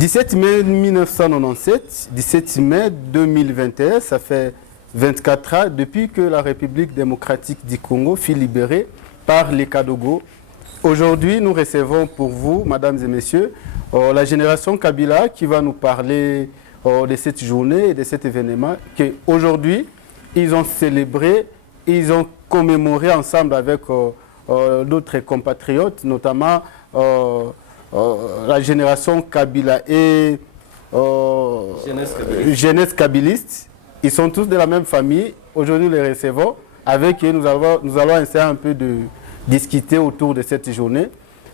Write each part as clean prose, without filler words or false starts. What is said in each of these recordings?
17 mai 1997, 17 mai 2021, ça fait 24 ans depuis que la République démocratique du Congo fut libérée par les Kadogo. Aujourd'hui, nous recevons pour vous, mesdames et messieurs, la génération Kabila qui va nous parler de cette journée et de cet événement qu'aujourd'hui, ils ont célébré, ils ont commémoré ensemble avec d'autres compatriotes, notamment la génération Kabila et jeunesse kabiliste. Ils sont tous de la même famille. Aujourd'hui, nous les recevons. Avec eux, nous allons essayer un peu de discuter autour de cette journée.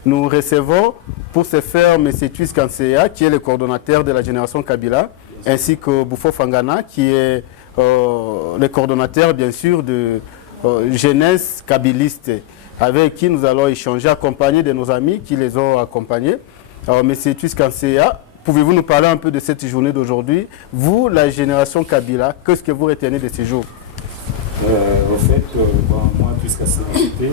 Nous recevons pour ce faire M. Tuis Kanseya, qui est le coordonnateur de la génération Kabila, ainsi que Bouffo Fangana, qui est le coordonnateur, bien sûr, de jeunesse kabiliste, avec qui nous allons échanger, accompagnés de nos amis qui les ont accompagnés. Alors, M. Tuis Kanseya, pouvez-vous nous parler un peu de cette journée d'aujourd'hui? Vous, la génération Kabila, qu'est-ce que vous retenez de ces jours? Au fait, moi, puisqu'à ce moment,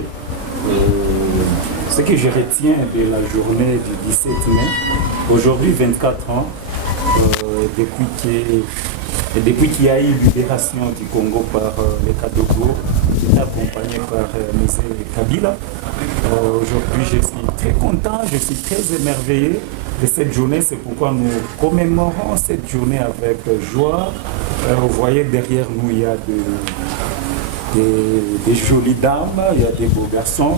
ce que je retiens de la journée du 17 mai, aujourd'hui 24 ans, depuis qu'il y a eu libération du Congo par les Kadogo, accompagné par M. Kabila, aujourd'hui je suis très content, je suis très émerveillé de cette journée. C'est pourquoi nous commémorons cette journée avec joie. Vous voyez derrière nous, il y a des jolies dames, il y a des beaux garçons.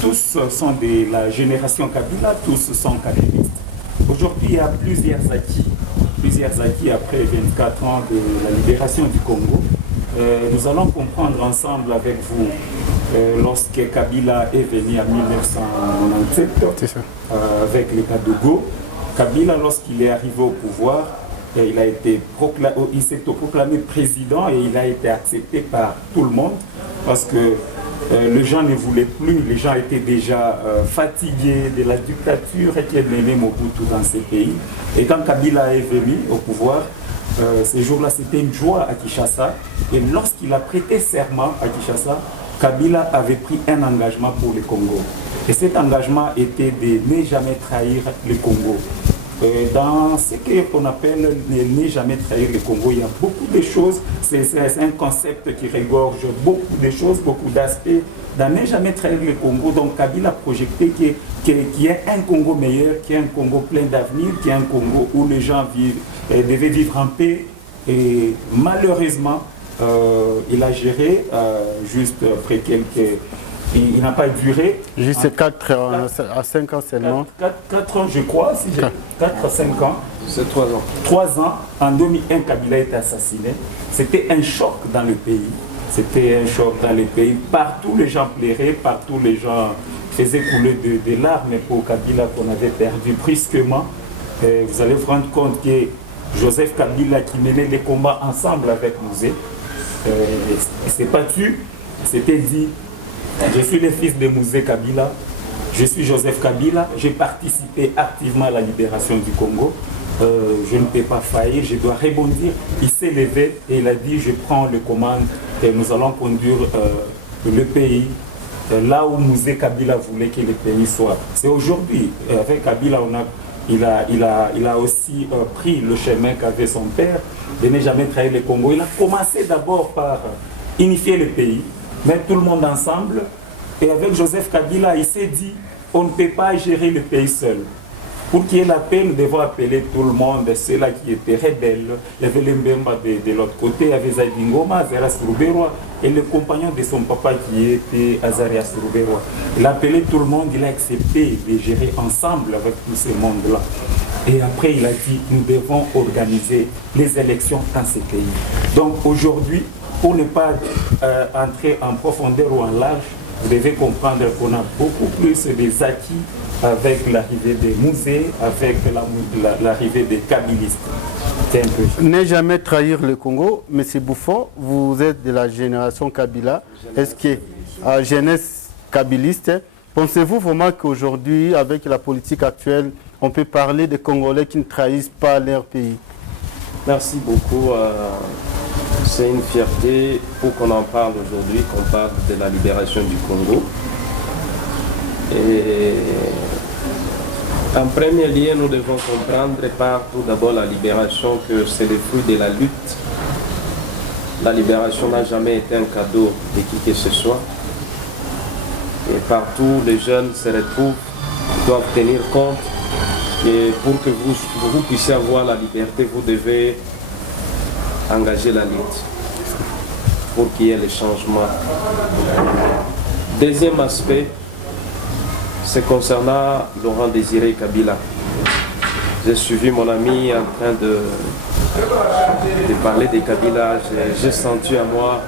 Tous sont de la génération Kabila, tous sont kabylistes. Aujourd'hui, il y a plusieurs acquis après 24 ans de la libération du Congo. Nous allons comprendre ensemble avec vous, lorsque Kabila est venu en 1997 avec les Kadogo. Kabila, lorsqu'il est arrivé au pouvoir, il s'est proclamé président et il a été accepté par tout le monde parce que les gens ne voulaient plus, les gens étaient déjà fatigués de la dictature qui est menée Mobutu dans ces pays. Et quand Kabila est venu au pouvoir, ces jours-là c'était une joie à Kinshasa. Et lorsqu'il a prêté serment à Kinshasa, Kabila avait pris un engagement pour le Congo. Et cet engagement était de ne jamais trahir le Congo. Dans ce qu'on appelle ne jamais trahir le Congo, il y a beaucoup de choses, c'est un concept qui regorge beaucoup de choses, beaucoup d'aspects. Dans ne jamais trahir le Congo, donc Kabila a projeté qu'il y ait un Congo meilleur, qu'il y ait un Congo plein d'avenir, qu'il y ait un Congo où les gens devaient vivre en paix. Et malheureusement, il a géré juste après quelques... Il n'a pas duré. Juste 4 à 5 ans seulement. 4 ans, je crois, 4 à 5 ans. C'est 3 ans. 3 ans, en 2001, Kabila a été assassiné. C'était un choc dans le pays. C'était un choc dans le pays. Partout, les gens pleuraient, partout, les gens faisaient couler des larmes pour Kabila qu'on avait perdu brusquement. Vous allez vous rendre compte que Joseph Kabila, qui menait les combats ensemble avec Mouzé, s'est battu, s'était dit: je suis le fils de Mouzé Kabila, je suis Joseph Kabila, j'ai participé activement à la libération du Congo, je ne peux pas faillir, je dois rebondir. Il s'est levé et il a dit: je prends le commande et nous allons conduire le pays là où Mouzé Kabila voulait que le pays soit. C'est aujourd'hui, avec Kabila, il a aussi pris le chemin qu'avait son père, de ne jamais trahir le Congo. Il a commencé d'abord par unifier le pays, mettre tout le monde ensemble. Et avec Joseph Kabila, il s'est dit: on ne peut pas gérer le pays seul. Pour qu'il y ait la paix, nous devons appeler tout le monde, ceux-là qui étaient rebelles. Il y avait les Mbemba de l'autre côté, il y avait Zaidi Ngoma, Azarias Ruberwa, et le compagnon de son papa qui était Azarias Ruberwa. Il a appelé tout le monde, il a accepté de gérer ensemble avec tout ce monde-là. Et après, il a dit: nous devons organiser les élections dans ce pays. Donc aujourd'hui, pour ne pas entrer en profondeur ou en large, vous devez comprendre qu'on a beaucoup plus des acquis avec l'arrivée des Mouzé, avec l'arrivée des Kabilistes. Ne jamais trahir le Congo. Monsieur Bouffon, vous êtes de la génération Kabila. Est-ce que la jeunesse kabiliste, pensez-vous vraiment qu'aujourd'hui, avec la politique actuelle, on peut parler des Congolais qui ne trahissent pas leur pays? Merci beaucoup. C'est une fierté pour qu'on en parle aujourd'hui, qu'on parle de la libération du Congo. Et En premier lieu, nous devons comprendre par tout d'abord la libération, que c'est le fruit de la lutte. La libération n'a jamais été un cadeau de qui que ce soit. Et partout, les jeunes se retrouvent, doivent tenir compte que pour que vous puissiez avoir la liberté, vous devez engager la lutte pour qu'il y ait le changement. Deuxième aspect, c'est concernant Laurent Désiré Kabila. J'ai suivi mon ami en train de parler de Kabila. J'ai senti à moi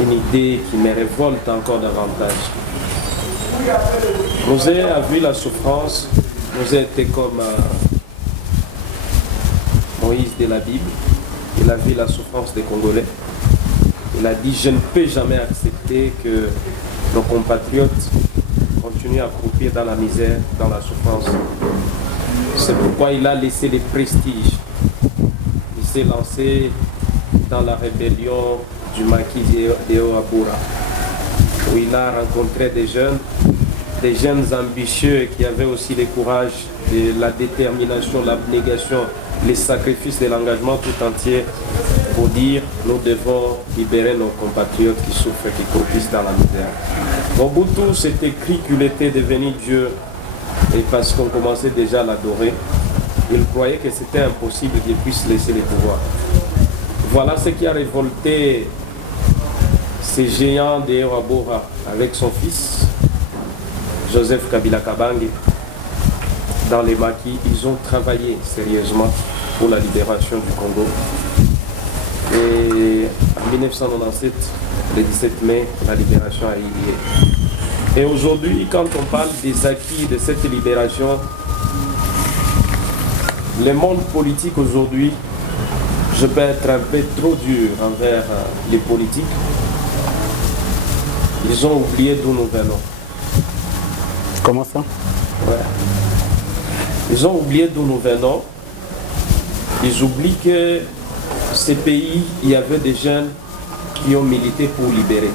une idée qui me révolte encore davantage. Mosée a vu la souffrance. Mosée était comme Moïse de la Bible. Il a vu la souffrance des Congolais. Il a dit: je ne peux jamais accepter que nos compatriotes continuent à croupir dans la misère, dans la souffrance. C'est pourquoi il a laissé les prestiges. Il s'est lancé dans la rébellion du maquis d'Eoabura, où il a rencontré des jeunes ambitieux qui avaient aussi le courage, la détermination, l'abnégation, les sacrifices de l'engagement tout entier pour dire: nous devons libérer nos compatriotes qui souffrent, qui croupissent dans la misère. Mobutu s'est écrit qu'il était devenu Dieu, et parce qu'on commençait déjà à l'adorer, il croyait que c'était impossible qu'il puisse laisser les pouvoirs. Voilà ce qui a révolté ces géants de Eoabura avec son fils, Joseph Kabila Kabange. Dans les maquis, ils ont travaillé sérieusement pour la libération du Congo. Et en 1997, le 17 mai, la libération a eu lieu. Et aujourd'hui, quand on parle des acquis de cette libération, le monde politique aujourd'hui, je peux être un peu trop dur envers les politiques. Ils ont oublié d'où nous venons. Comment ça? Ouais. Ils ont oublié d'où nous venons. Ils oublient que ces pays, il y avait des jeunes qui ont milité pour libérer.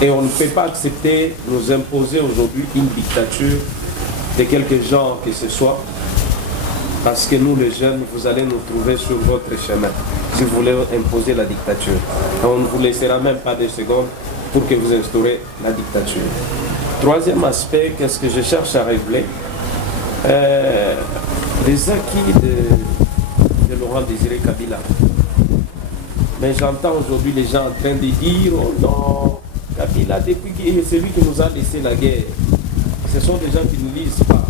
Et on ne peut pas accepter, nous imposer aujourd'hui une dictature de quelques gens que ce soit. Parce que nous, les jeunes, vous allez nous trouver sur votre chemin si vous voulez imposer la dictature. Et on ne vous laissera même pas 2 secondes pour que vous instaurez la dictature. Troisième aspect, qu'est-ce que je cherche à révéler? Les acquis de Laurent Désiré Kabila. Mais j'entends aujourd'hui les gens en train de dire: oh non, Kabila, depuis que c'est lui qui nous a laissé la guerre. Ce sont des gens qui ne lisent pas.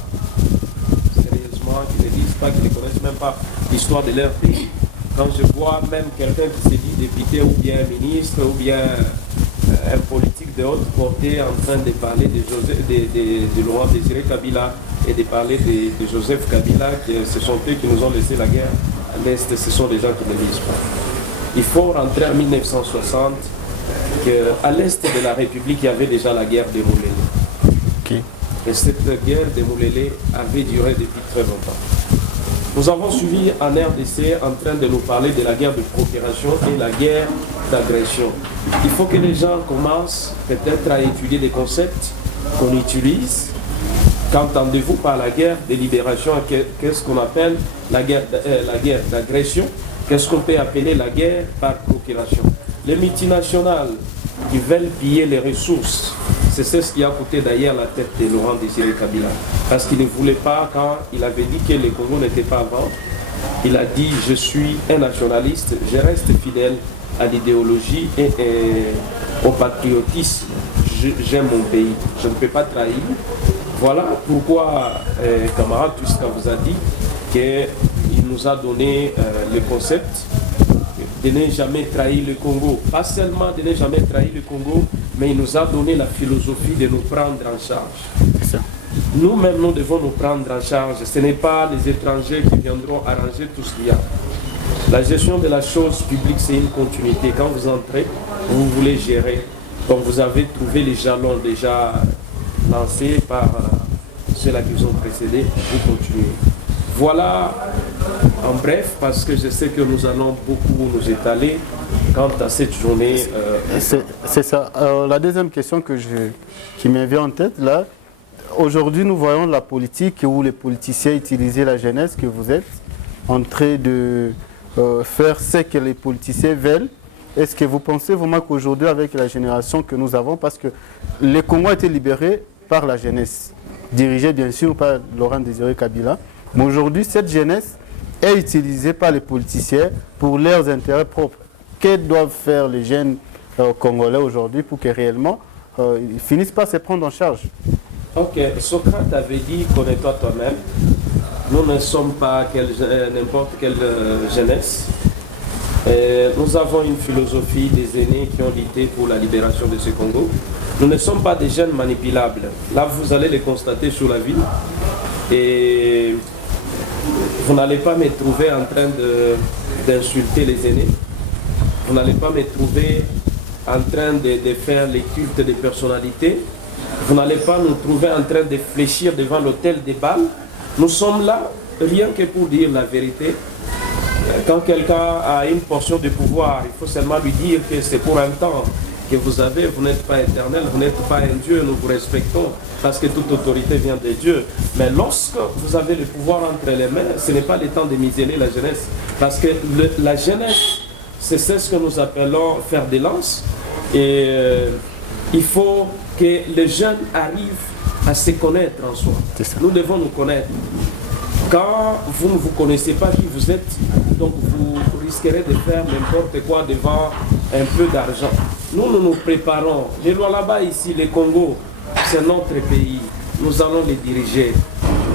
Sérieusement, qui ne lisent pas, qui ne connaissent même pas l'histoire de leur pays. Quand je vois même quelqu'un qui se dit député ou bien ministre ou bien un politique de haute portée en train de parler de Laurent Désiré Kabila et de parler de Joseph Kabila, ce sont eux qui nous ont laissé la guerre à l'Est, ce sont des gens qui ne lisent pas. Il faut rentrer en 1960, qu'à l'Est de la République, il y avait déjà la guerre des Moulélé. Okay. Et cette guerre des Moulélé avait duré depuis très longtemps. Nous avons suivi en RDC en train de nous parler de la guerre de procuration et la guerre d'agression. Il faut que les gens commencent peut-être à étudier des concepts qu'on utilise. Qu'entendez-vous par la guerre de libération? Qu'est-ce qu'on appelle la guerre d'agression? Qu'est-ce qu'on peut appeler la guerre par procuration? Les multinationales qui veulent piller les ressources, c'est ce qui a coûté d'ailleurs la tête de Laurent Désiré Kabila. Parce qu'il ne voulait pas, quand il avait dit que le Congo n'était pas à vendre, il a dit: je suis un nationaliste, je reste fidèle à l'idéologie et au patriotisme. J'aime mon pays, je ne peux pas trahir. Voilà pourquoi camarade Tuska vous a dit qu'il nous a donné le concept de ne jamais trahir le Congo. Pas seulement de ne jamais trahir le Congo, mais il nous a donné la philosophie de nous prendre en charge. Nous-mêmes, nous devons nous prendre en charge. Ce n'est pas les étrangers qui viendront arranger tout ce qu'il y a. La gestion de la chose publique, c'est une continuité. Quand vous entrez, vous voulez gérer. Donc vous avez trouvé les jalons déjà lancés par ceux-là qui vous ont précédé. Vous continuez. Voilà, en bref, parce que je sais que nous allons beaucoup nous étaler quant à cette journée. C'est ça. La deuxième question qui me vient en tête, là, aujourd'hui, nous voyons la politique où les politiciens utilisaient la jeunesse que vous êtes en train de faire ce que les politiciens veulent. Est-ce que vous pensez vraiment qu'aujourd'hui, avec la génération que nous avons, parce que le Congo a été libéré par la jeunesse, dirigée bien sûr par Laurent Désiré Kabila, mais aujourd'hui, cette jeunesse est utilisée par les politiciens pour leurs intérêts propres. Que doivent faire les jeunes Congolais aujourd'hui pour que réellement ils finissent par se prendre en charge? Ok, Socrate avait dit, connais-toi toi-même, nous ne sommes pas n'importe quelle jeunesse. Nous avons une philosophie des aînés qui ont lutté pour la libération de ce Congo. Nous ne sommes pas des jeunes manipulables. Là, vous allez les constater sur la ville. Et vous n'allez pas me trouver en train d'insulter les aînés. Vous n'allez pas me trouver en train de faire les cultes des personnalités. Vous n'allez pas nous trouver en train de fléchir devant l'hôtel des balles. Nous sommes là rien que pour dire la vérité. Quand quelqu'un a une portion de pouvoir, il faut seulement lui dire que c'est pour un temps que vous avez. Vous n'êtes pas éternel, vous n'êtes pas un Dieu, nous vous respectons parce que toute autorité vient de Dieu. Mais lorsque vous avez le pouvoir entre les mains, ce n'est pas le temps de museler la jeunesse. Parce que la jeunesse, c'est ce que nous appelons faire des lances. Et il faut que les jeunes arrivent à se connaître en soi. Nous devons nous connaître. Quand vous ne vous connaissez pas qui vous êtes, donc vous risquerez de faire n'importe quoi devant un peu d'argent. Nous nous préparons. Les lois là-bas, ici, le Congo, c'est notre pays. Nous allons les diriger.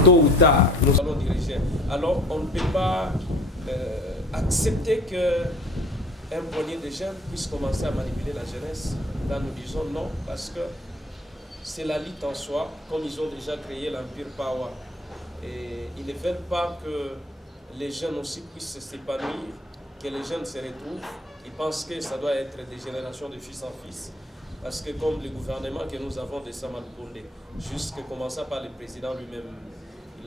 Tôt ou tard, nous allons diriger. Alors, on ne peut pas accepter qu'un poignet de jeunes puisse commencer à manipuler la jeunesse. Là, nous disons non, parce que c'est la lutte en soi, comme ils ont déjà créé l'Empire Power. Et ils ne veulent pas que les jeunes aussi puissent s'épanouir, que les jeunes se retrouvent. Ils pensent que ça doit être des générations de fils en fils. Parce que comme le gouvernement que nous avons de Sama Lukonde, jusqu'à commencer par le président lui-même,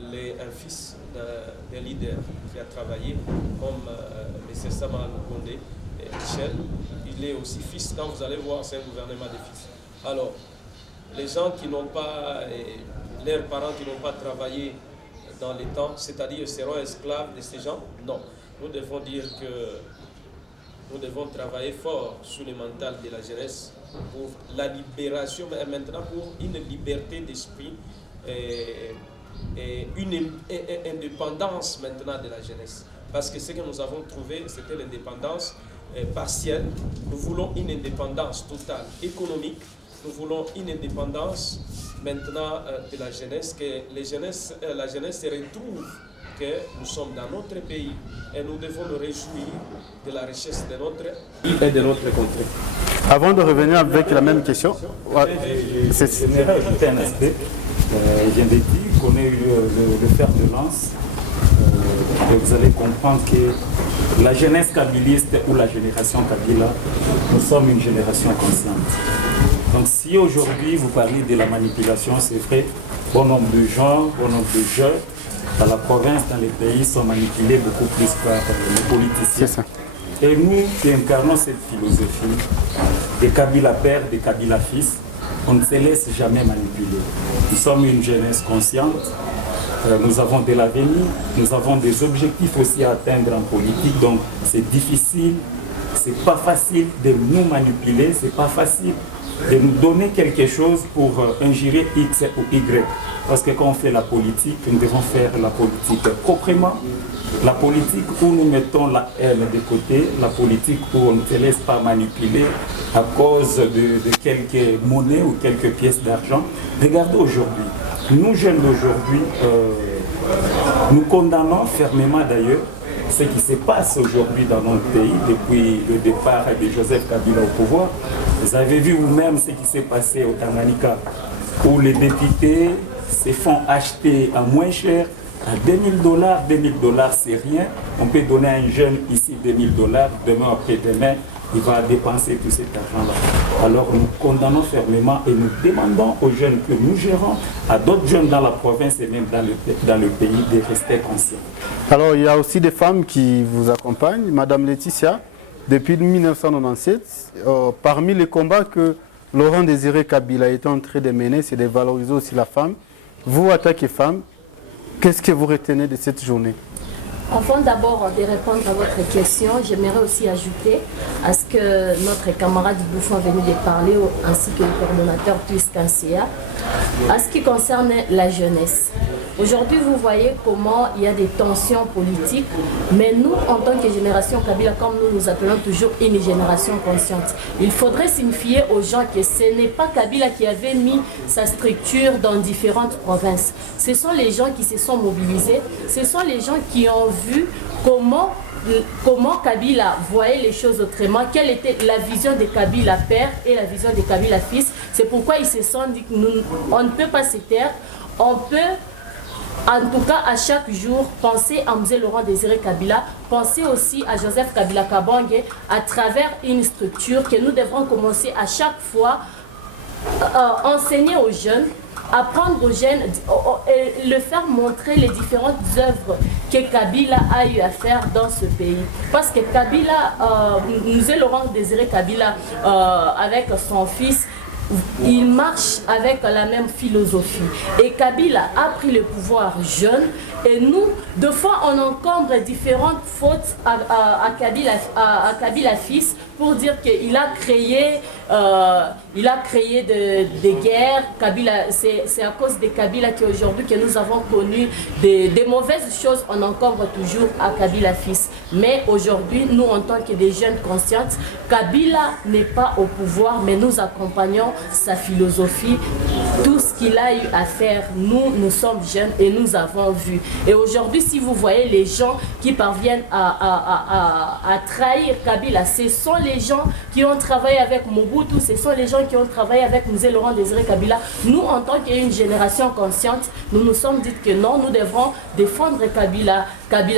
il est un fils d'un leader qui a travaillé comme M. Sama Lukonde et Michel. Il est aussi fils, quand vous allez voir, c'est un gouvernement de fils. Alors, les gens qui n'ont pas, leurs parents qui n'ont pas travaillé dans les temps, c'est-à-dire seront esclaves de ces gens? Non. Nous devons dire que nous devons travailler fort sur le mental de la jeunesse pour la libération, mais maintenant pour une liberté d'esprit et une indépendance maintenant de la jeunesse. Parce que ce que nous avons trouvé, c'était l'indépendance partielle. Nous voulons une indépendance totale économique. Nous voulons une indépendance maintenant de la jeunesse, que la jeunesse se retrouve que nous sommes dans notre pays et nous devons nous réjouir de la richesse de notre pays et de notre contrée. Avant de revenir avec la même question, j'aimerais ajouter un aspect. Je viens de dire qu'on a eu le fer de lance. Et vous allez comprendre que la jeunesse kabiliste ou la génération Kabila, nous sommes une génération consciente. Donc si aujourd'hui vous parlez de la manipulation, c'est vrai, bon nombre de gens, bon nombre de jeunes, dans la province, dans les pays, sont manipulés beaucoup plus par les politiciens. C'est ça. Et nous qui incarnons cette philosophie, des Kabila père, des Kabila fils, on ne se laisse jamais manipuler. Nous sommes une jeunesse consciente, nous avons de l'avenir, nous avons des objectifs aussi à atteindre en politique, donc c'est difficile, c'est pas facile de nous manipuler, c'est pas facile de nous donner quelque chose pour ingérer X ou Y. Parce que quand on fait la politique, nous devons faire la politique proprement. La politique où nous mettons la haine de côté, la politique où on ne se laisse pas manipuler à cause de quelques monnaies ou quelques pièces d'argent. Regardez aujourd'hui, nous jeunes d'aujourd'hui, nous condamnons fermement d'ailleurs ce qui se passe aujourd'hui dans notre pays depuis le départ de Joseph Kabila au pouvoir. Vous avez vu vous-même ce qui s'est passé au Tanganyika, où les députés se font acheter à moins cher, à $2000. $2000, c'est rien. On peut donner à un jeune ici $2000, demain après-demain, il va dépenser tout cet argent-là. Alors nous condamnons fermement et nous demandons aux jeunes que nous gérons, à d'autres jeunes dans la province et même dans le pays, de rester conscients. Alors il y a aussi des femmes qui vous accompagnent. Madame Laetitia, depuis 1997, parmi les combats que Laurent Désiré Kabila était en train de mener, c'est de valoriser aussi la femme. vous, en tant que femme, qu'est-ce que vous retenez de cette journée? Avant d'abord de répondre à votre question, j'aimerais aussi ajouter à ce que notre camarade Bouffon venu de parler, ainsi que le coordonnateur Tuiskansia, à ce qui concerne la jeunesse. Aujourd'hui, vous voyez comment il y a des tensions politiques, mais nous, en tant que génération Kabila, comme nous nous appelons toujours une génération consciente, il faudrait signifier aux gens que ce n'est pas Kabila qui avait mis sa structure dans différentes provinces. Ce sont les gens qui se sont mobilisés, ce sont les gens qui ont vu comment Kabila voyait les choses autrement, quelle était la vision de Kabila père et la vision de Kabila fils. C'est pourquoi ils se sont dit qu'on ne peut pas se taire, on peut en tout cas à chaque jour penser à M. Laurent Désiré Kabila, penser aussi à Joseph Kabila Kabange à travers une structure que nous devrons commencer à chaque fois enseigner aux jeunes, apprendre aux jeunes et le faire montrer les différentes œuvres que Kabila a eu à faire dans ce pays. Parce que Kabila, M. Laurent Désiré Kabila, avec son fils, il marche avec la même philosophie. Et Kabila a pris le pouvoir jeune. Et nous, deux fois, on encombre différentes fautes à Kabila fils pour dire qu'il a créé, des guerres. Kabila, c'est à cause de Kabila qu'aujourd'hui que nous avons connu des mauvaises choses, on encombre toujours à Kabila fils. Mais aujourd'hui, nous, en tant que des jeunes conscientes, Kabila n'est pas au pouvoir, mais nous accompagnons sa philosophie, tout ce qu'il a eu à faire. Nous sommes jeunes et nous avons vu. Et aujourd'hui, si vous voyez les gens qui parviennent à trahir Kabila, ce sont les gens qui ont travaillé avec Mobutu, ce sont les gens qui ont travaillé avec M. Laurent Désiré Kabila. Nous, en tant qu'une génération consciente, nous nous sommes dit que non, nous devrons défendre Kabila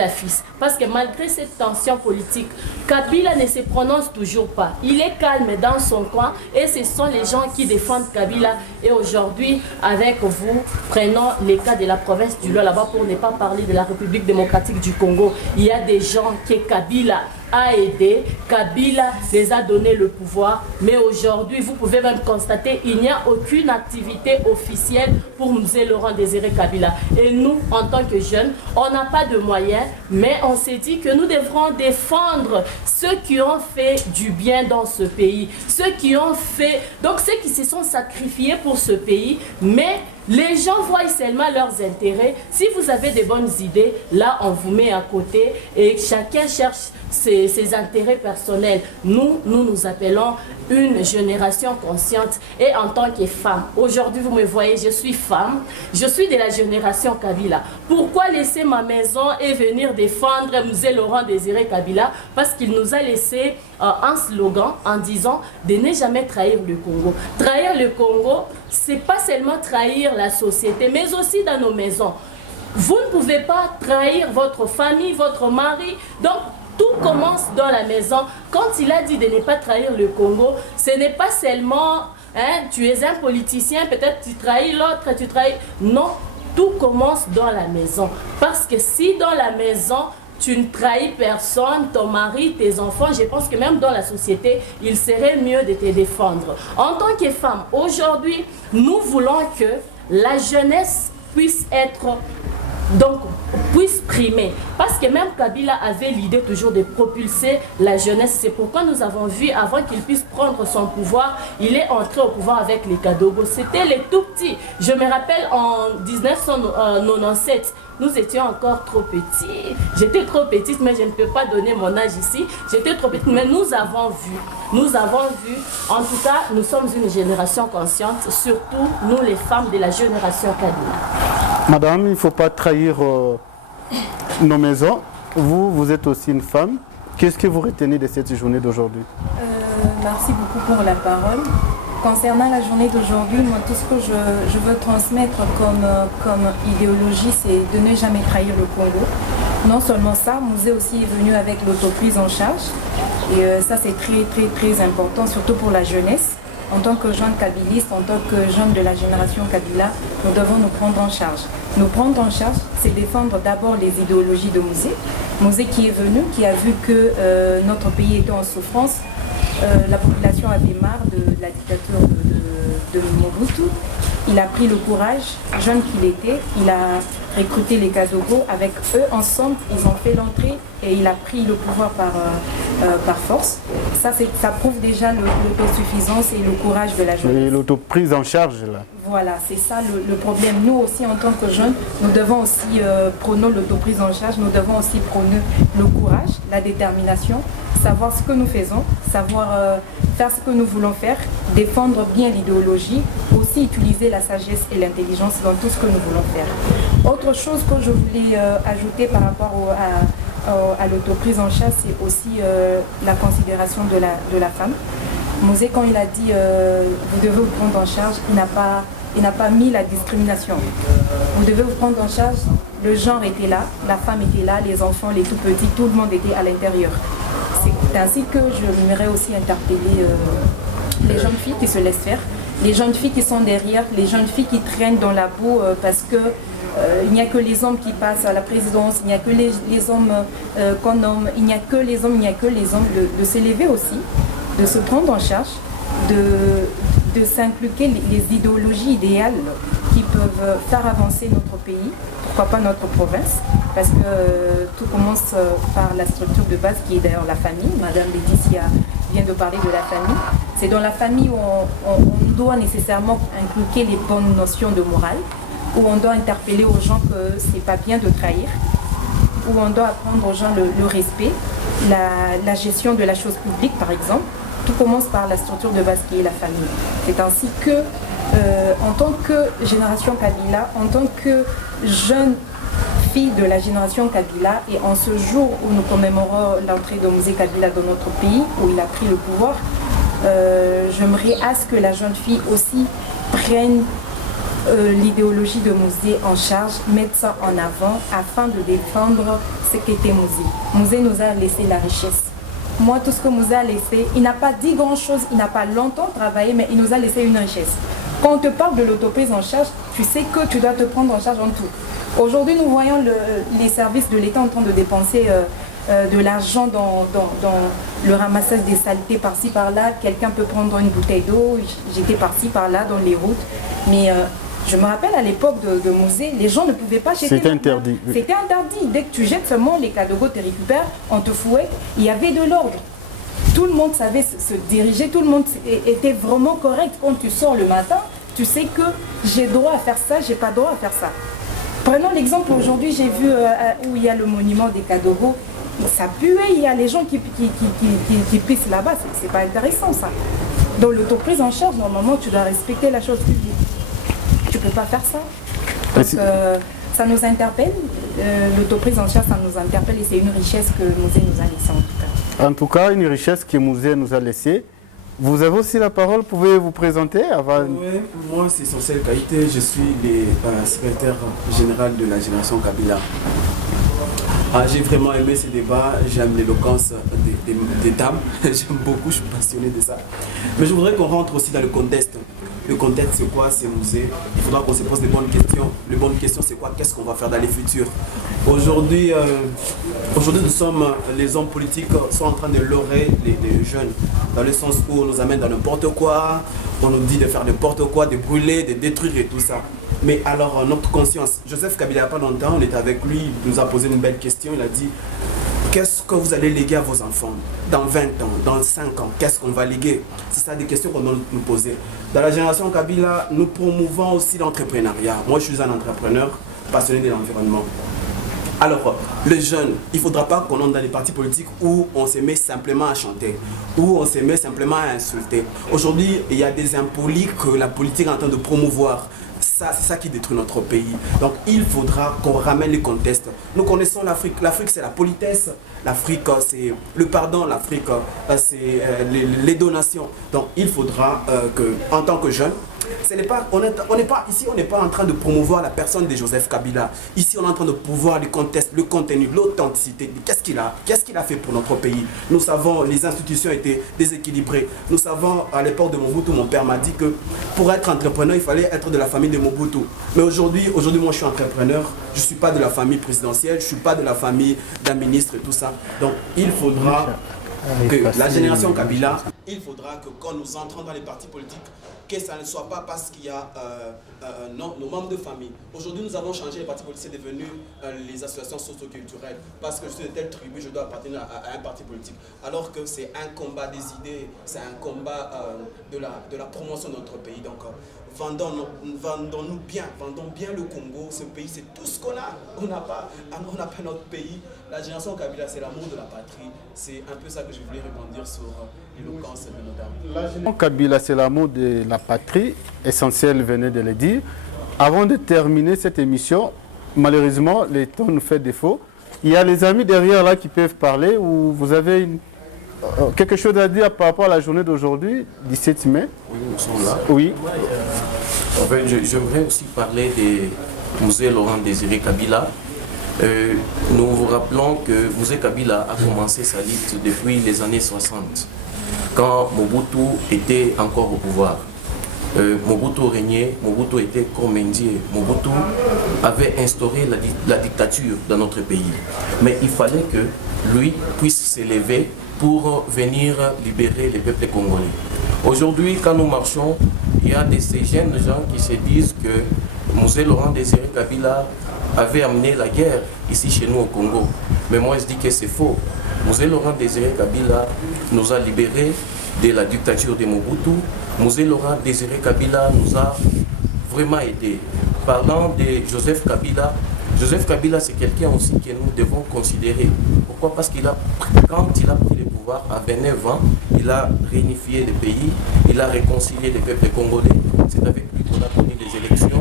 fils. Parce que malgré cette tension politique, Kabila ne se prononce toujours pas. Il est calme dans son coin et ce sont les gens qui défendent Kabila. Et aujourd'hui, avec vous, prenons les cas de la province du Lualaba pour ne pas parler de la République démocratique du Congo. Il y a des gens que Kabila a aidé, Kabila les a donné le pouvoir, mais aujourd'hui, vous pouvez même constater qu'il n'y a aucune activité officielle pour M. Laurent Désiré Kabila. Et nous, en tant que jeunes, on n'a pas de moyens, mais on s'est dit que nous devrons défendre ceux qui ont fait du bien dans ce pays, ceux qui ont fait, donc ceux qui se sont sacrifiés pour ce pays, mais les gens voient seulement leurs intérêts. Si vous avez des bonnes idées, là on vous met à côté et chacun cherche ses intérêts personnels. Nous appelons une génération consciente. Et en tant que femme, aujourd'hui vous me voyez, je suis femme, je suis de la génération Kabila. Pourquoi laisser ma maison et venir défendre M. Laurent Désiré Kabila? Parce qu'il nous a laissé un slogan en disant de ne jamais trahir le Congo. Trahir le Congo, c'est pas seulement trahir la société, mais aussi dans nos maisons. Vous ne pouvez pas trahir votre famille, votre mari. Donc, tout commence dans la maison. Quand il a dit de ne pas trahir le Congo, ce n'est pas seulement, tu es un politicien, peut-être tu trahis l'autre, tu trahis... Non, tout commence dans la maison. Parce que si dans la maison, tu ne trahis personne, ton mari, tes enfants, je pense que même dans la société, il serait mieux de te défendre. En tant que femme, aujourd'hui, nous voulons que la jeunesse puisse primer. Parce que même Kabila avait l'idée toujours de propulser la jeunesse. C'est pourquoi nous avons vu, avant qu'il puisse prendre son pouvoir, il est entré au pouvoir avec les Kadogo. C'était les tout petits. Je me rappelle en 1997, nous étions encore trop petits. J'étais trop petite, mais je ne peux pas donner mon âge ici. J'étais trop petite, mais nous avons vu. En tout cas, nous sommes une génération consciente, surtout nous les femmes de la génération Kabila. Madame, il ne faut pas trahir nos maisons. Vous êtes aussi une femme. Qu'est-ce que vous retenez de cette journée d'aujourd'hui? Merci beaucoup pour la parole. Concernant la journée d'aujourd'hui, moi, tout ce que je veux transmettre comme idéologie, c'est de ne jamais trahir le Congo. Non seulement ça, Musée aussi est venu avec l'autoprise en charge. Et ça, c'est très, très, très important, surtout pour la jeunesse. En tant que jeunes kabylistes, en tant que jeunes de la génération Kabila, nous devons nous prendre en charge. Nous prendre en charge, c'est défendre d'abord les idéologies de Musée. Musée qui est venu, qui a vu que notre pays était en souffrance. La population avait marre de la dictature de Mobutu. il a pris le courage, jeune qu'il était, il a recruté les Kadogo. Avec eux, ensemble, ils ont fait l'entrée et il a pris le pouvoir par force. Ça prouve déjà l'autosuffisance et le courage de la jeunesse. Et l'autoprise en charge, là. Voilà, c'est ça le problème. Nous aussi, en tant que jeunes, nous devons aussi prôner l'autoprise en charge, nous devons aussi prôner le courage, la détermination, savoir ce que nous faisons, savoir faire ce que nous voulons faire, défendre bien l'idéologie, aussi utiliser la sagesse et l'intelligence dans tout ce que nous voulons faire. Autre chose que je voulais ajouter par rapport à l'autoprise en charge, c'est aussi la considération de la femme. Mosé, quand il a dit vous devez vous prendre en charge, il n'a pas mis la discrimination. Vous devez vous prendre en charge, le genre était là, la femme était là, les enfants, les tout petits, tout le monde était à l'intérieur. C'est ainsi que je m'aimerais aussi interpeller les jeunes filles qui se laissent faire, les jeunes filles qui sont derrière, les jeunes filles qui traînent dans la boue parce que il n'y a que les hommes qui passent à la présidence, il n'y a que les hommes qu'on nomme, il n'y a que les hommes, de s'élever aussi, de se prendre en charge, de s'inculquer les idéologies idéales qui peuvent faire avancer notre pays, pourquoi pas notre province, parce que tout commence par la structure de base qui est d'ailleurs la famille. Madame Laetitia vient de parler de la famille. C'est dans la famille où on doit nécessairement inculquer les bonnes notions de morale, où on doit interpeller aux gens que c'est pas bien de trahir, où on doit apprendre aux gens le respect, la gestion de la chose publique par exemple. Tout commence par la structure de base qui est la famille. C'est ainsi que, en tant que génération Kabila, en tant que jeune fille de la génération Kabila, et en ce jour où nous commémorons l'entrée de Mosé Kabila dans notre pays, où il a pris le pouvoir, j'aimerais à ce que la jeune fille aussi prenne l'idéologie de Mosé en charge, mette ça en avant afin de défendre ce qu'était Mosé. Mosé nous a laissé la richesse. Moi, tout ce que Mosé a laissé, il n'a pas dit grand-chose, il n'a pas longtemps travaillé, mais il nous a laissé une richesse. Quand on te parle de l'autoprise en charge, tu sais que tu dois te prendre en charge en tout. Aujourd'hui, nous voyons les services de l'État en train de dépenser de l'argent dans le ramassage des saletés par-ci, par-là. Quelqu'un peut prendre une bouteille d'eau, j'étais par-ci, par-là dans les routes. Mais je me rappelle à l'époque de Mosé, les gens ne pouvaient pas jeter. C'était interdit. Oui. C'était interdit. Dès que tu jettes seulement, les Kadogo te récupèrent, on te fouette. Il y avait de l'ordre. Tout le monde savait se diriger, tout le monde était vraiment correct. Quand tu sors le matin, tu sais que j'ai droit à faire ça, j'ai pas droit à faire ça. Prenons l'exemple, aujourd'hui j'ai vu où il y a le monument des Kadogo, ça puait, il y a les gens qui pissent là-bas, c'est pas intéressant ça. Dans l'autoprise en charge, normalement tu dois respecter la chose publique. Tu peux pas faire ça. Donc ça nous interpelle, l'autoprise en charge ça nous interpelle et c'est une richesse que Mosé nous a laissée en tout cas. En tout cas, une richesse que Mosé nous a laissée. Vous avez aussi la parole, pouvez vous présenter avant... Oui, moi c'est Soncel Kaïté, je suis le secrétaire général de la génération Kabila. J'ai vraiment aimé ce débat, j'aime l'éloquence des dames, j'aime beaucoup, je suis passionné de ça. Mais je voudrais qu'on rentre aussi dans le contexte. Le contexte c'est quoi? C'est Mosé. Il faudra qu'on se pose des bonnes questions. Les bonnes questions c'est quoi? Qu'est-ce qu'on va faire dans les futurs? Aujourd'hui, nous sommes, les hommes politiques sont en train de leurrer les jeunes, dans le sens où on nous amène dans n'importe quoi, on nous dit de faire n'importe quoi, de brûler, de détruire et tout ça. Mais alors notre conscience, Joseph Kabila il n'y a pas longtemps, on était avec lui, il nous a posé une belle question, il a dit qu'est-ce que vous allez léguer à vos enfants dans 20 ans, dans 5 ans, qu'est-ce qu'on va léguer? C'est ça des questions qu'on doit nous poser. Dans la génération Kabila, nous promouvons aussi l'entrepreneuriat. Moi je suis un entrepreneur passionné de l'environnement. Alors, les jeunes, il ne faudra pas qu'on entre dans les partis politiques où on se met simplement à chanter, où on se met simplement à insulter. Aujourd'hui, il y a des impolis que la politique est en train de promouvoir. C'est ça qui détruit notre pays. Donc il faudra qu'on ramène les contextes. Nous connaissons l'Afrique. L'Afrique c'est la politesse. L'Afrique c'est le pardon. L'Afrique c'est les donations. Donc il faudra que, en tant que jeunes, on n'est pas en train de promouvoir la personne de Joseph Kabila. Ici, on est en train de promouvoir le contexte, le contenu, l'authenticité. Qu'est-ce qu'il a fait pour notre pays? Nous savons, les institutions étaient déséquilibrées. Nous savons, à l'époque de Mobutu, mon père m'a dit que pour être entrepreneur, il fallait être de la famille de Mobutu. Mais aujourd'hui, moi, je suis entrepreneur. Je ne suis pas de la famille présidentielle. Je ne suis pas de la famille d'un ministre et tout ça. Donc, il faudra que la génération Kabila, il faudra que quand nous entrons dans les partis politiques, que ça ne soit pas parce qu'il y a nos membres de famille. Aujourd'hui, nous avons changé les partis politiques, c'est devenu les associations socio-culturelles. Parce que je suis de telle tribu, je dois appartenir à un parti politique. Alors que c'est un combat des idées, c'est un combat de la promotion de notre pays. Donc, vendons-nous bien, vendons bien le Congo. Ce pays, c'est tout ce qu'on a. On n'a pas notre pays. La génération Kabila, c'est l'amour de la patrie. C'est un peu ça que je voulais rebondir sur l'éloquence de nos dames. La génération Kabila, c'est l'amour de la patrie. Essentiel, venez de le dire. Avant de terminer cette émission, malheureusement, le temps nous fait défaut. Il y a les amis derrière là qui peuvent parler ou vous avez quelque chose à dire par rapport à la journée d'aujourd'hui, 17 mai? Oui, nous sommes là. Oui. En fait, j'aimerais aussi parler des Mzee Laurent Désiré Kabila. Nous vous rappelons que Mzee Kabila a commencé sa lutte depuis les années 60, quand Mobutu était encore au pouvoir. Mobutu régnait, Mobutu était commendier, Mobutu avait instauré la dictature dans notre pays. Mais il fallait que lui puisse s'élever pour venir libérer les peuples congolais. Aujourd'hui, quand nous marchons, il y a ces jeunes gens qui se disent que Mzee Laurent Désiré Kabila avait amené la guerre ici chez nous au Congo. Mais moi je dis que c'est faux. Mzee Laurent Désiré Kabila nous a libérés de la dictature de Mobutu. Mzee Laurent Désiré Kabila nous a vraiment aidés. Parlant de Joseph Kabila c'est quelqu'un aussi que nous devons considérer. Pourquoi? Parce qu'il quand il a pris le pouvoir à 29 ans, il a réunifié le pays, il a réconcilié les peuples congolais. C'est avec lui qu'on a connu les élections,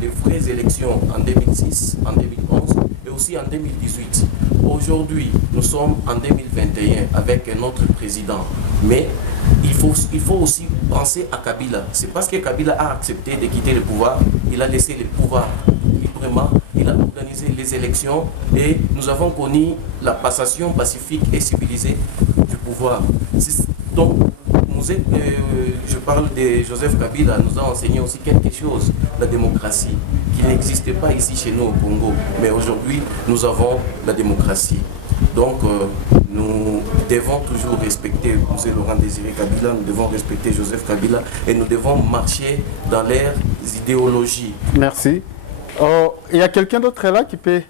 les vraies élections en 2006, en 2011 et aussi en 2018. Aujourd'hui, nous sommes en 2021 avec notre président. Mais il faut aussi penser à Kabila. C'est parce que Kabila a accepté de quitter le pouvoir, il a laissé le pouvoir librement, il a organisé les élections et nous avons connu la passation pacifique et civilisée du pouvoir. Donc, je parle de Joseph Kabila, nous a enseigné aussi quelque chose, la démocratie, qui n'existait pas ici chez nous au Congo. Mais aujourd'hui, nous avons la démocratie. Donc, nous devons toujours respecter Mzee Laurent Désiré Kabila, nous devons respecter Joseph Kabila et nous devons marcher dans leurs idéologies. Merci. Il y a quelqu'un d'autre là qui peut...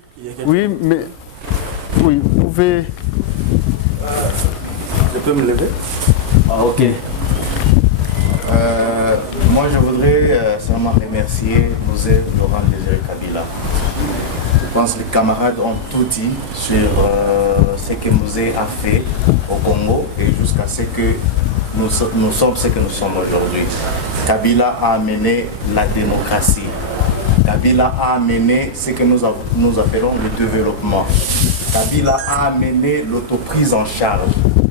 Oui, mais... Oui, vous pouvez... Je peux me lever? Ok. Moi, je voudrais seulement remercier Mzee Laurent Désiré Kabila. Je pense que les camarades ont tout dit sur ce que Mzee a fait au Congo et jusqu'à ce que nous sommes ce que nous sommes aujourd'hui. Kabila a amené la démocratie. Kabila a amené ce que nous appelons le développement. Kabila a amené l'autoprise en charge.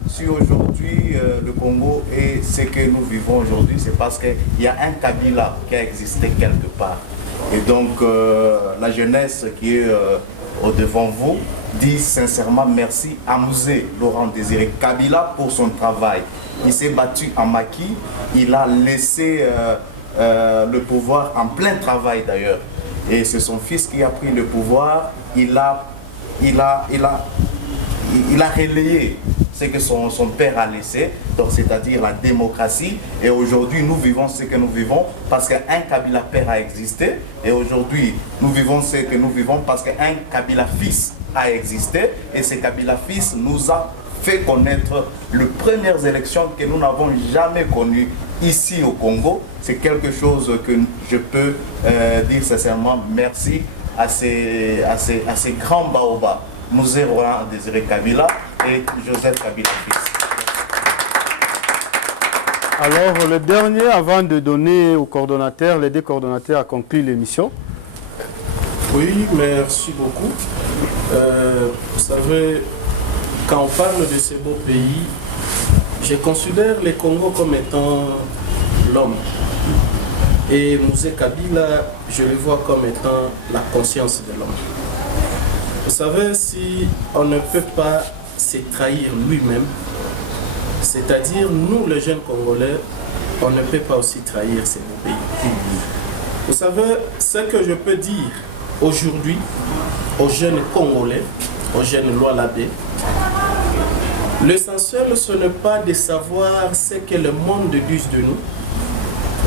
Si aujourd'hui le Congo est ce que nous vivons aujourd'hui, c'est parce qu'il y a un Kabila qui a existé quelque part. Et donc la jeunesse qui est au-devant vous dit sincèrement merci à Mzee Laurent Désiré Kabila pour son travail. Il s'est battu en maquis, il a laissé le pouvoir en plein travail d'ailleurs. Et c'est son fils qui a pris le pouvoir, il a relayé ce que son père a laissé, donc c'est-à-dire la démocratie. Et aujourd'hui, nous vivons ce que nous vivons parce qu'un Kabila père a existé. Et aujourd'hui, nous vivons ce que nous vivons parce qu'un Kabila fils a existé. Et ce Kabila fils nous a fait connaître les premières élections que nous n'avons jamais connues ici au Congo. C'est quelque chose que je peux dire sincèrement merci à ces grands baobabs. Mzee Laurent Désiré Kabila et Joseph Kabila fils. Alors le dernier, avant de donner aux coordonnateurs, les deux coordonnateurs à conclure l'émission. Oui, merci beaucoup. Vous savez, quand on parle de ce beau pays, je considère le Congo comme étant l'homme. Et Mzee Kabila, je le vois comme étant la conscience de l'homme. Vous savez, si on ne peut pas se trahir lui-même, c'est-à-dire nous, les jeunes Congolais, on ne peut pas aussi trahir ce beau pays. Vous savez, ce que je peux dire aujourd'hui aux jeunes Congolais, aux jeunes Loi Labé, L'essentiel, ce n'est pas de savoir ce que le monde dit de nous,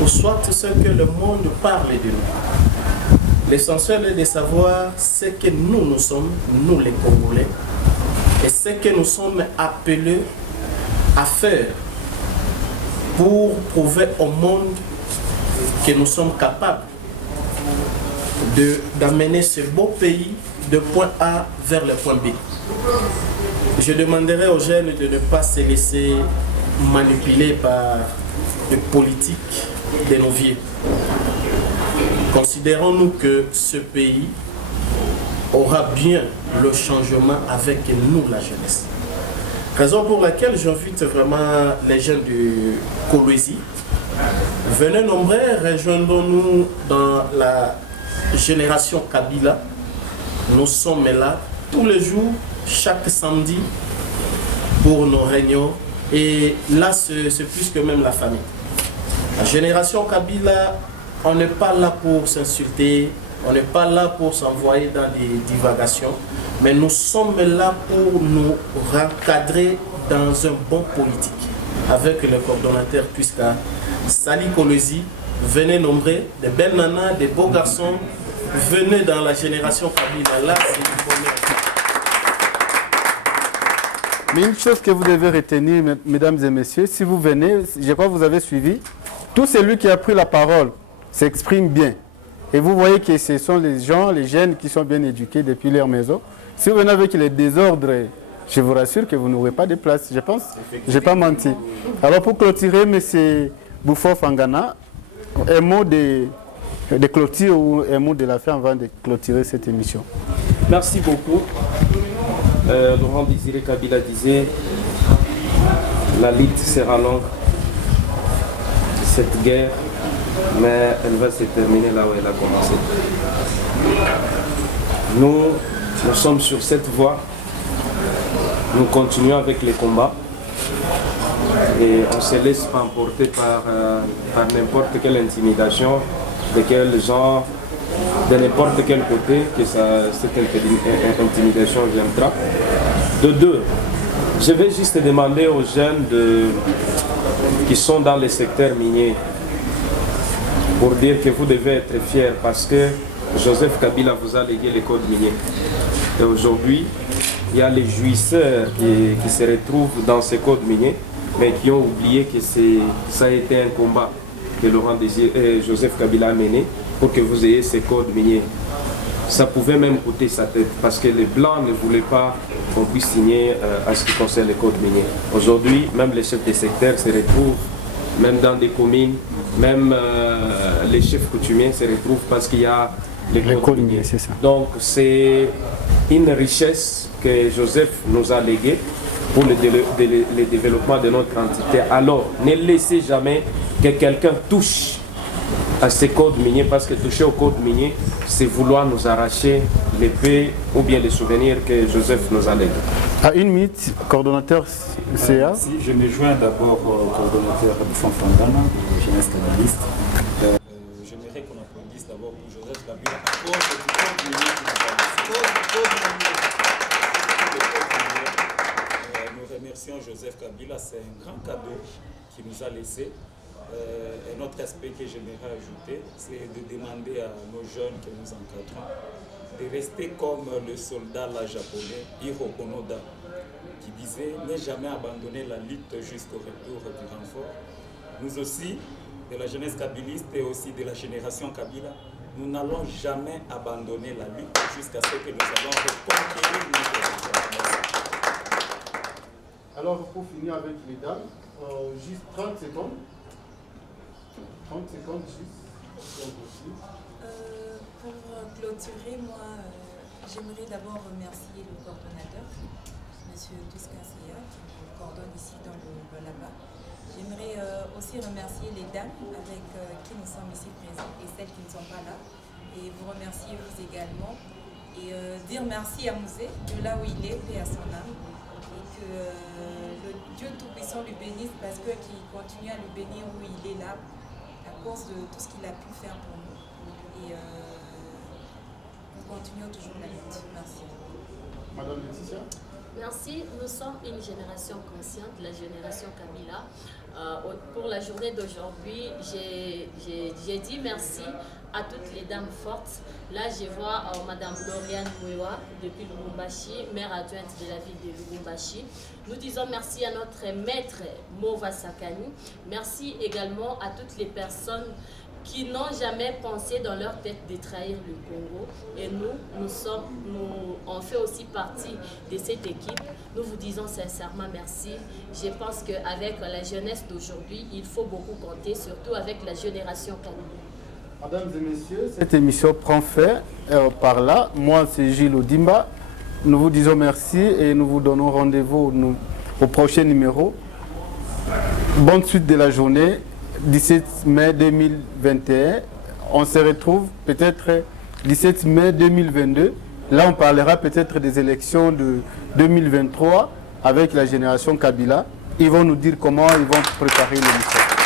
ou soit ce que le monde parle de nous. L'essentiel est de savoir ce que nous sommes, nous les Congolais, et ce que nous sommes appelés à faire pour prouver au monde que nous sommes capables d'amener ce beau pays de point A vers le point B. Je demanderai aux jeunes de ne pas se laisser manipuler par les politiques de nos vieux. Considérons-nous que ce pays aura bien le changement avec nous, la jeunesse. Raison pour laquelle j'invite vraiment les jeunes du Kolwezi. Venez nombreux, rejoignons-nous dans la génération Kabila. Nous sommes là tous les jours, chaque samedi, pour nos réunions. Et là, c'est plus que même la famille. La génération Kabila, on n'est pas là pour s'insulter, on n'est pas là pour s'envoyer dans des divagations, mais nous sommes là pour nous recadrer dans un bon politique. Avec le coordonnateur Tuiska, Sali Kolwezi, venez nombreux, des belles nanas, des beaux garçons, venez dans la génération Kabila. Là, c'est du bonheur. Mais une chose que vous devez retenir, mesdames et messieurs, si vous venez, je crois que vous avez suivi, tout celui qui a pris la parole s'exprime bien. Et vous voyez que ce sont les gens, les jeunes qui sont bien éduqués depuis leur maison. Si vous venez avec les désordres, je vous rassure que vous n'aurez pas de place, je pense. Je n'ai pas menti. Alors pour clôturer, M. Bouffo Fangana, un mot de clôture ou un mot de la fin avant de clôturer cette émission. Merci beaucoup. Laurent Désiré Kabila disait la lutte sera longue, cette guerre, mais elle va se terminer là où elle a commencé. Nous sommes sur cette voie, nous continuons avec les combats et on ne se laisse pas emporter par n'importe quelle intimidation, de quel genre, de n'importe quel côté que cette intimidation viendra. De deux, je vais juste demander aux jeunes qui sont dans les secteurs miniers pour dire que vous devez être fiers parce que Joseph Kabila vous a légué les codes miniers. Et aujourd'hui, il y a les jouisseurs qui se retrouvent dans ces codes miniers, mais qui ont oublié que ça a été un combat que Joseph Kabila a mené pour que vous ayez ces codes miniers. Ça pouvait même coûter sa tête parce que les Blancs ne voulaient pas qu'on puisse signer à ce qui concerne les codes miniers. Aujourd'hui, même les chefs des secteurs se retrouvent, même dans des communes, même les chefs coutumiers se retrouvent parce qu'il y a les codes miniers. C'est ça. Donc c'est une richesse que Joseph nous a léguée pour le développement de notre entité. Alors, ne laissez jamais que quelqu'un touche à ces codes miniers, parce que toucher aux codes miniers, c'est vouloir nous arracher l'épée ou bien les souvenirs que Joseph nous a légués. À une minute, coordonnateur CA. Si je me joins d'abord au coordonnateur Bouffon Fangana, jeunesse kabbalistes. J'aimerais qu'on applaudisse d'abord pour Joseph Kabila à cause du code minier qui nous a laissé. Nous remercions Joseph Kabila, c'est un grand cadeau qu'il nous a laissé. Un autre aspect que j'aimerais ajouter, c'est de demander à nos jeunes que nous encadrons de rester comme le soldat là, japonais, Hiro Onoda, qui disait « Ne jamais abandonner la lutte jusqu'au retour du renfort ». Nous aussi, de la jeunesse kabyliste et aussi de la génération Kabila, nous n'allons jamais abandonner la lutte jusqu'à ce que nous allons reconquérir notre territoire. Alors pour finir avec les dames, juste 30 secondes. 30 secondes juste. Pour clôturer, moi, j'aimerais d'abord remercier le coordonnateur, M. Tuiska Sia, qui nous coordonne ici dans le là-bas. J'aimerais aussi remercier les dames avec qui nous sommes ici présents et celles qui ne sont pas là. Et vous remercier vous également. Et dire merci à Mouzé, de là où il est, paix à son âme. Et que le Dieu Tout-Puissant lui bénisse parce qu'il continue à le bénir où il est là, à cause de tout ce qu'il a pu faire pour nous. Et nous continuons toujours la lutte. Merci. Madame Laetitia. Merci. Nous sommes une génération consciente, la génération Kabila. Pour la journée d'aujourd'hui, j'ai dit merci à toutes les dames fortes. Là, je vois Madame Lauriane Mouewa depuis Lubumbashi, maire adjointe de la ville de Lubumbashi. Nous disons merci à notre maître Mova Sakani. Merci également à toutes les personnes qui n'ont jamais pensé dans leur tête de trahir le Congo. Et on fait aussi partie de cette équipe. Nous vous disons sincèrement merci. Je pense qu'avec la jeunesse d'aujourd'hui, il faut beaucoup compter, surtout avec la génération Kabila. Mesdames et messieurs, cette émission prend fin par là. Moi, c'est Gilles Odimba. Nous vous disons merci et nous vous donnons rendez-vous au prochain numéro. Bonne suite de la journée. 17 mai 2021, on se retrouve peut-être 17 mai 2022. Là, on parlera peut-être des élections de 2023 avec la génération Kabila. Ils vont nous dire comment ils vont préparer l'émission.